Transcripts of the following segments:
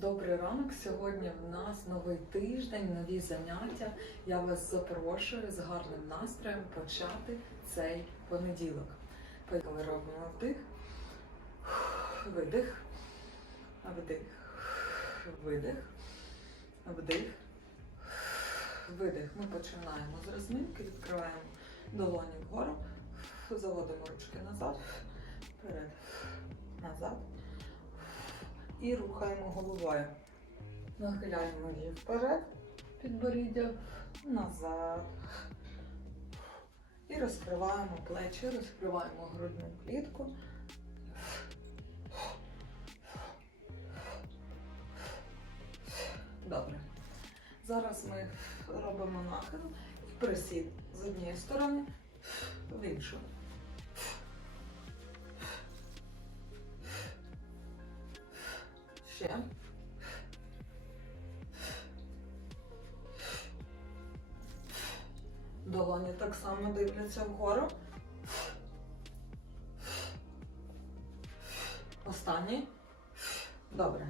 Добрий ранок. Сьогодні в нас новий тиждень, нові заняття. Я вас запрошую з гарним настроєм почати цей понеділок. Поїхали робимо вдих, видих, вдих, видих, вдих, видих. Ми починаємо з розминки, відкриваємо долоні вгору, заводимо ручки назад, вперед, назад і рухаємо головою. Нахиляємо її вперед, підборіддя, назад. І розкриваємо плечі, розкриваємо грудну клітку. Добре. Зараз ми робимо нахил і присід з однієї сторони в іншу. Ще. Долоні так само дивляться вгору. Останній. Добре.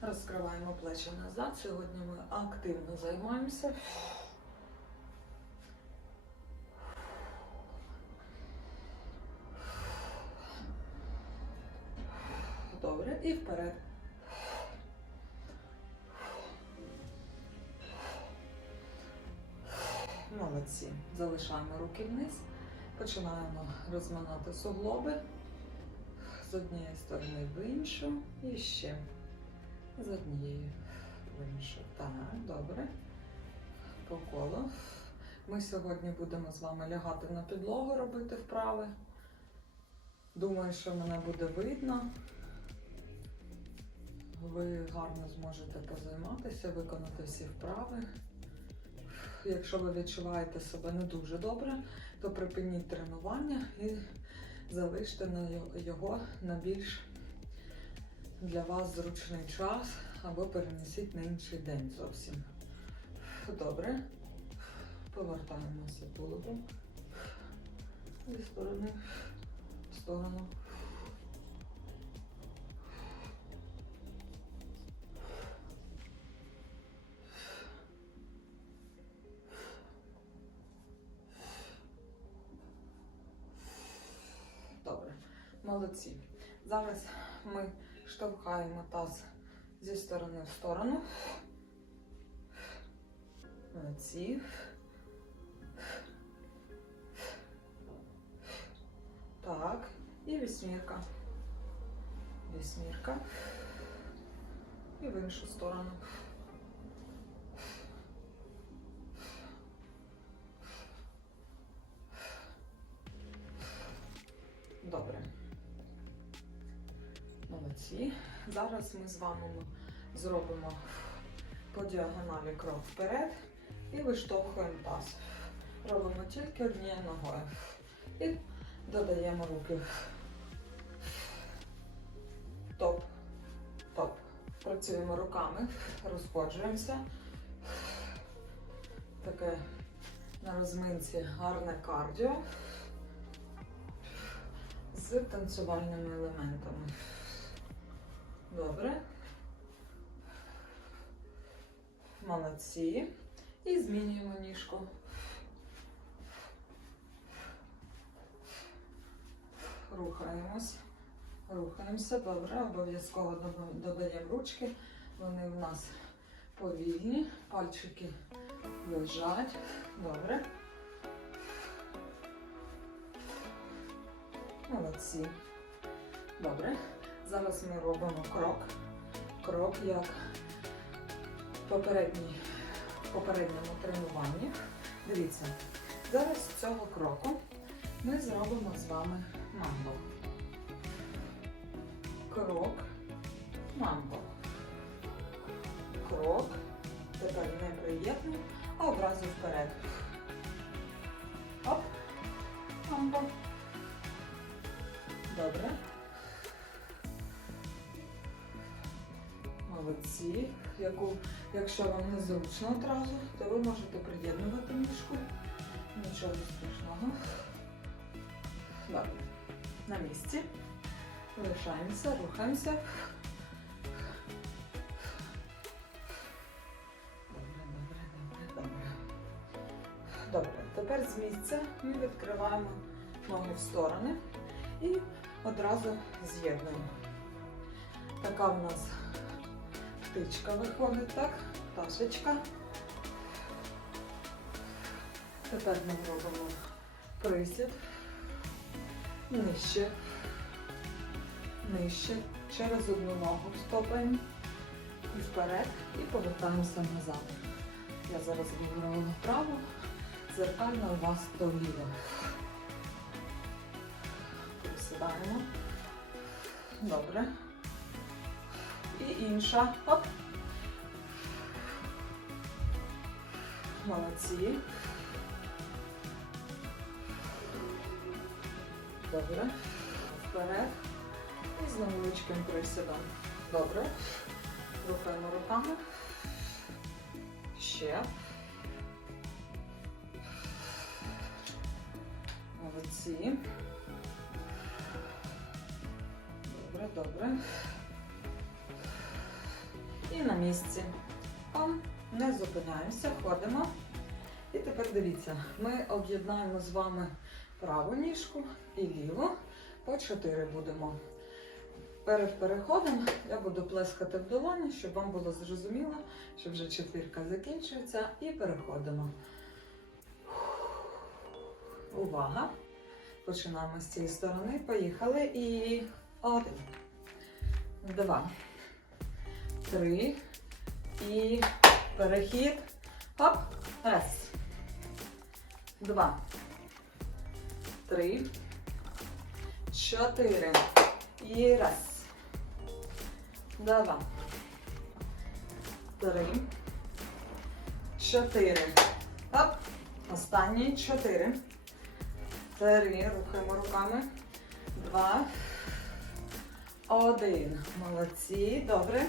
Розкриваємо плечі назад. Сьогодні ми активно займаємося. Починаємо розминати суглоби з однієї сторони в іншу і ще з однієї в іншу. Так, добре. По колу. Ми сьогодні будемо з вами лягати на підлогу, робити вправи. Думаю, що мене буде видно. Ви гарно зможете позайматися, виконати всі вправи. Якщо ви відчуваєте себе не дуже добре, то припиніть тренування і залиште на його- на більш для вас зручний час або перенесіть на інший день зовсім. Добре. Повертаємося тулубом зі сторони в сторону. молодці. Зараз ми штовхаємо таз зі сторони в сторону. Молодці. Так, і вісьмірка. Вісьмірка. І в іншу сторону. Добре. Молодці. Зараз ми з вами зробимо по діагоналі крок вперед і виштовхуємо таз. Робимо тільки однією ногою. І додаємо руки. Топ. Топ. Працюємо руками, розходжуємося. Таке на розминці гарне кардіо з танцювальними елементами. Добре. Молодці. І змінюємо ніжку. Рухаємось. Рухаємося. Добре. Обов'язково додаємо ручки. Вони в нас повільні. Пальчики лежать. Добре. Молодці. Добре. Зараз ми робимо крок. Крок як в попередньому тренуванні. Дивіться, зараз з цього кроку ми зробимо з вами мамбо. Крок, мамбо. Крок. Тепер не приємно, а одразу вперед. Оп. Мамбо. Добре. молодці. Яку, якщо вам незручно одразу, то ви можете приєднувати мішку. Нічого страшного. Добре. На місці. Лишаємося, рухаємося. Добре, добре, добре, добре. Добре, тепер з місця ми відкриваємо ноги в сторони і одразу з'єднуємо. Така в нас птичка виходить, так? Пташечка. Тепер ми робимо присід. Нижче. Нижче. Через одну ногу стопаємо. І вперед. І повертаємося назад. Я зараз говорю вправо. Зеркально у вас то вліво. Присідаємо. Добре. І інша. Оп. Молодці. Добре. Вперед. І з невеличким присідом. Добре. Рухаємо руками. Ще. Молодці. Добре, добре. І на місці. Пам. Не зупиняємося, ходимо. І тепер дивіться, ми об'єднаємо з вами праву ніжку і ліву. По чотири будемо. Перед переходом я буду плескати в долоні, щоб вам було зрозуміло, що вже четвірка закінчується. І переходимо. Увага! Починаємо з цієї сторони. Поїхали. І один, два, три. І перехід. Хоп. Раз. Два. Три. Чотири. І раз. Два. Три. Чотири. Хоп. Останні чотири. Три. Рухаємо руками. Два. Один. Молодці. Добре.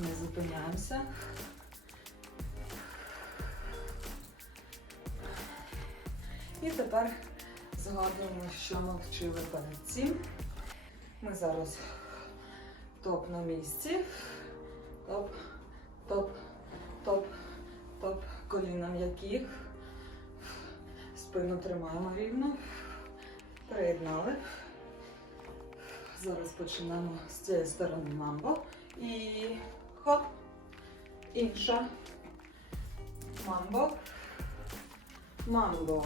Не зупиняємося. І тепер згадуємо, що ми вчили перед цим. Ми зараз топ на місці. Топ, топ, топ, топ. Коліна м'які. Спину тримаємо рівно. Приєднали. Зараз починаємо з цієї сторони мамбо. І хоп. Інша. Мамбо. Мамбо.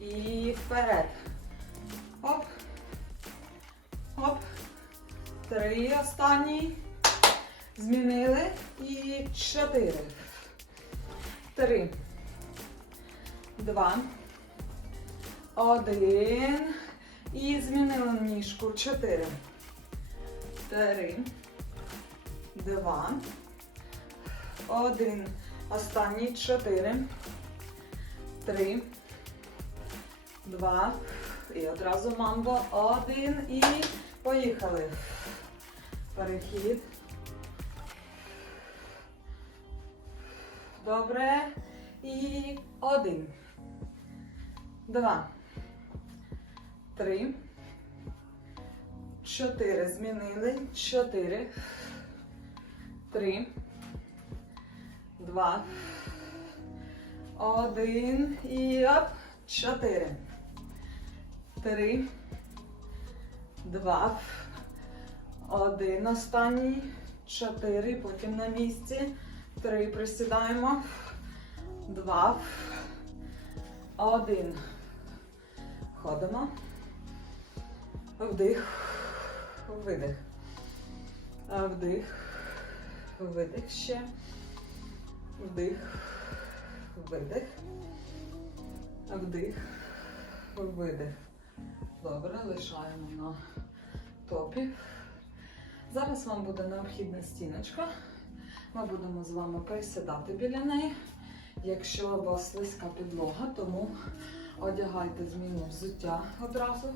І вперед. Хоп. Хоп. Три останні. Змінили. І чотири. Три. Два. Один. І змінили ніжку. Чотири. Три. Два. Один. Останні чотири. Три. Два. І одразу мамбо. Один. І поїхали. Перехід. Добре. І один. Два. Три. Чотири. Змінили. Чотири. Три. Два. Один. І оп. Чотири. Три. Два. Один. Останній. Чотири. Потім на місці. Три. Присідаємо. Два. Один. Ходимо. Вдих. Видих. Вдих. Видих ще. Вдих. Видих. Вдих. Видих. Добре, лишаємо на топі. Зараз вам буде необхідна стіночка. Ми будемо з вами присідати біля неї. Якщо у вас слизька підлога, тому одягайте зміну взуття одразу.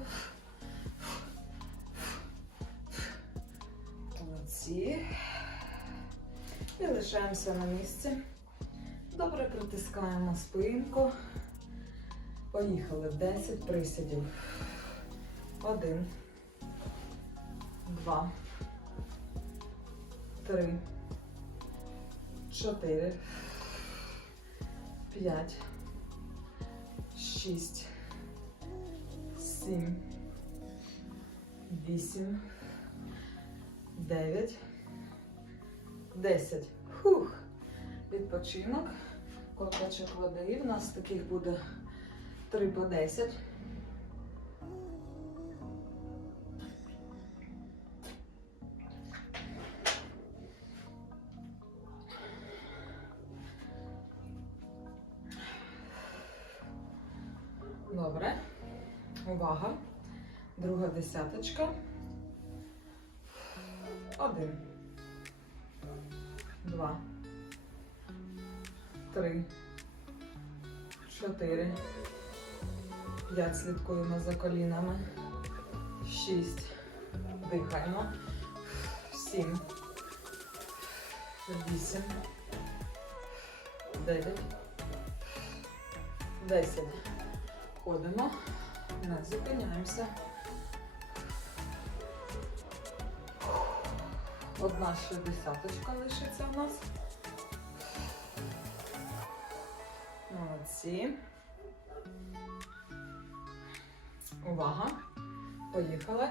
Молодці. І лишаємося на місці. Добре притискаємо спинку. Поїхали. 10 присідів. Один. Два. Три. Чотири. П'ять. шість, сім, вісім, дев'ять, десять. Хух. Відпочинок. Ковтачок води. У нас таких буде 3 по 10. Добре. Увага. Друга десяточка. Один. Два. Три. Чотири. П'ять. Слідкуємо за колінами. Шість. Дихаємо. Сім. Вісім. Дев'ять. Десять. Ходимо. Не зупиняємося. Одна ще десяточка лишиться в нас. Молодці. Увага. Поїхали.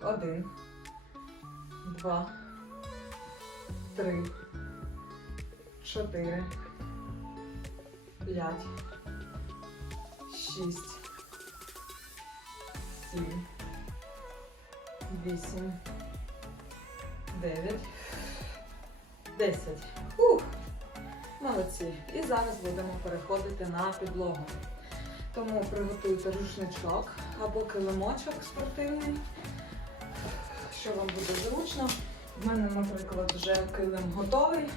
Один. Два. Три. Чотири. П'ять. Шість. Сім. Вісім. Дев'ять. Десять. Ух! Молодці. І зараз будемо переходити на підлогу. Тому приготуйте рушничок або килимочок спортивний, що вам буде зручно. В мене, наприклад, вже килим готовий,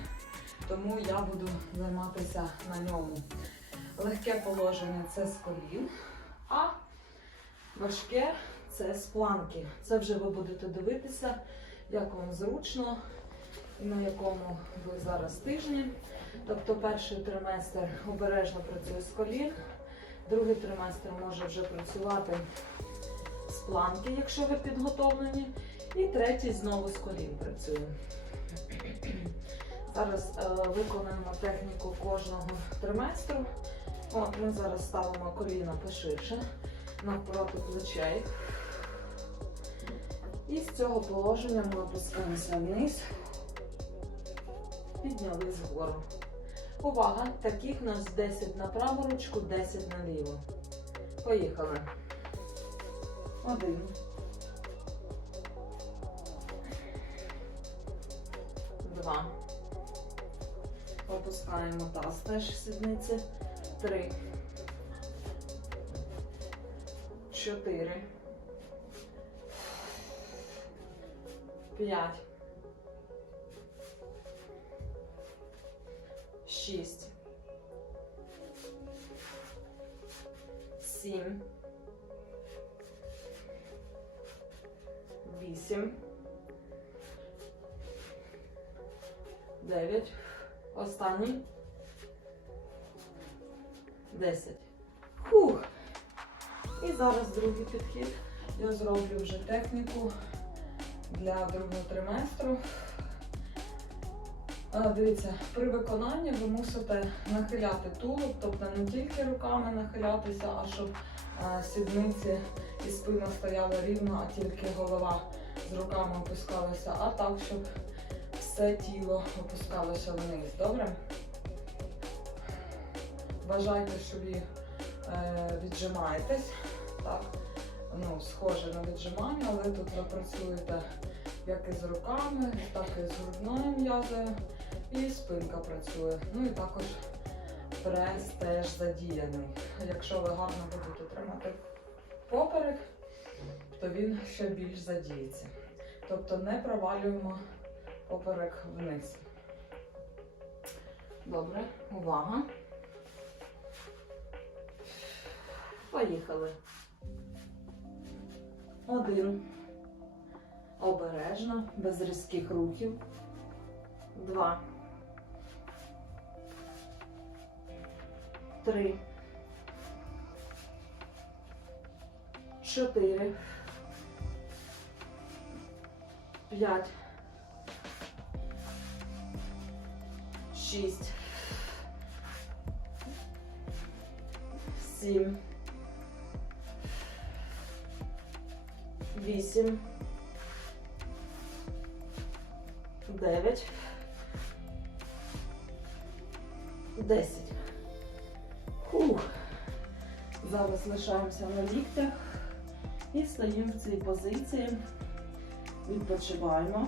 тому я буду займатися на ньому. Легке положення це з колін, а важке це з планки. Це вже ви будете дивитися, як вам зручно і на якому ви зараз тижні. Тобто перший триместр обережно працює з колін, другий триместр може вже працювати з планки, якщо ви підготовлені, і третій знову з колін працює. Зараз е, виконаємо техніку кожного триместру. От ми зараз ставимо коліна поширше навпроти плечей. І з цього положення ми опускаємося вниз, піднялись вгору. Увага! Таких у нас 10 на праву ручку, 10 на ліву. Поїхали. Один. Два. Опускаємо таз теж сідниці. Три. Чотири. П'ять. Шість. Сім. Вісім. Дев'ять. Останній. Десять. Фух. І зараз другий підхід. Я зроблю вже техніку для другого триместру. Дивіться, при виконанні ви мусите нахиляти тулуб, тобто не тільки руками нахилятися, а щоб сідниці і спина стояла рівно, а тільки голова з руками опускалася, а так, щоб все тіло опускалося вниз. Добре? Бажайте, що ви е, віджимаєтесь. Так? Ну, схоже на віджимання, але тут ви працюєте як і з руками, так і з грудною м'язою. І спинка працює. Ну і також прес теж задіяний. Якщо ви гарно будете тримати поперек, то він ще більш задіється. Тобто не провалюємо поперек вниз. Добре, увага. Поїхали. Один. Обережно, без різких рухів. Два. Три. Чотири. П'ять. Шість. сім, вісім, дев'ять, десять. Фух. Зараз лишаємося на ліктях і стоїмо в цій позиції. Відпочиваємо.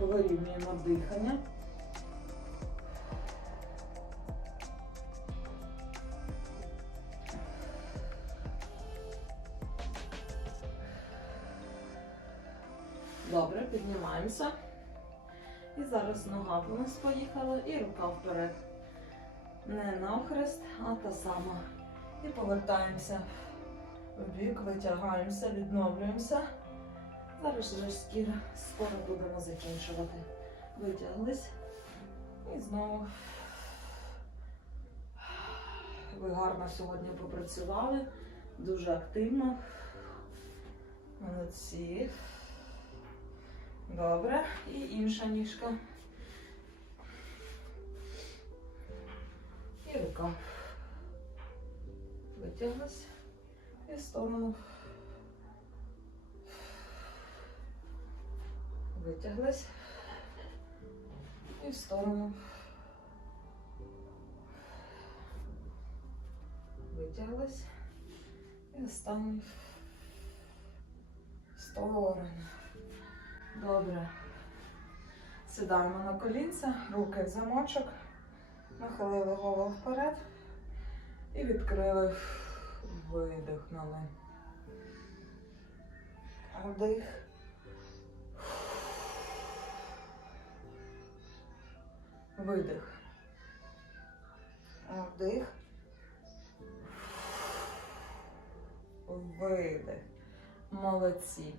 Вирівнюємо дихання. Піднімаємося. І зараз нога вниз поїхала і рука вперед. Не навхрест, а та сама. І повертаємося в бік, витягаємося, відновлюємося. Зараз вже шкіра, скоро будемо закінчувати. Витяглись. І знову. Ви гарно сьогодні попрацювали, дуже активно. Молодці. Добре. І інша ніжка. І рука. Витяглась. І в сторону. Витяглась. І в сторону. Витяглась. І останній в сторону. Добре. Сідаємо на колінця, руки в замочок, нахилили голову вперед і відкрили, видихнули. Вдих. Видих. Вдих. Видих. Молодці.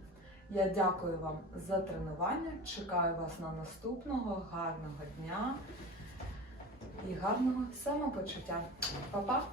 Я дякую вам за тренування. Чекаю вас на наступного гарного дня і гарного самопочуття. Па-па!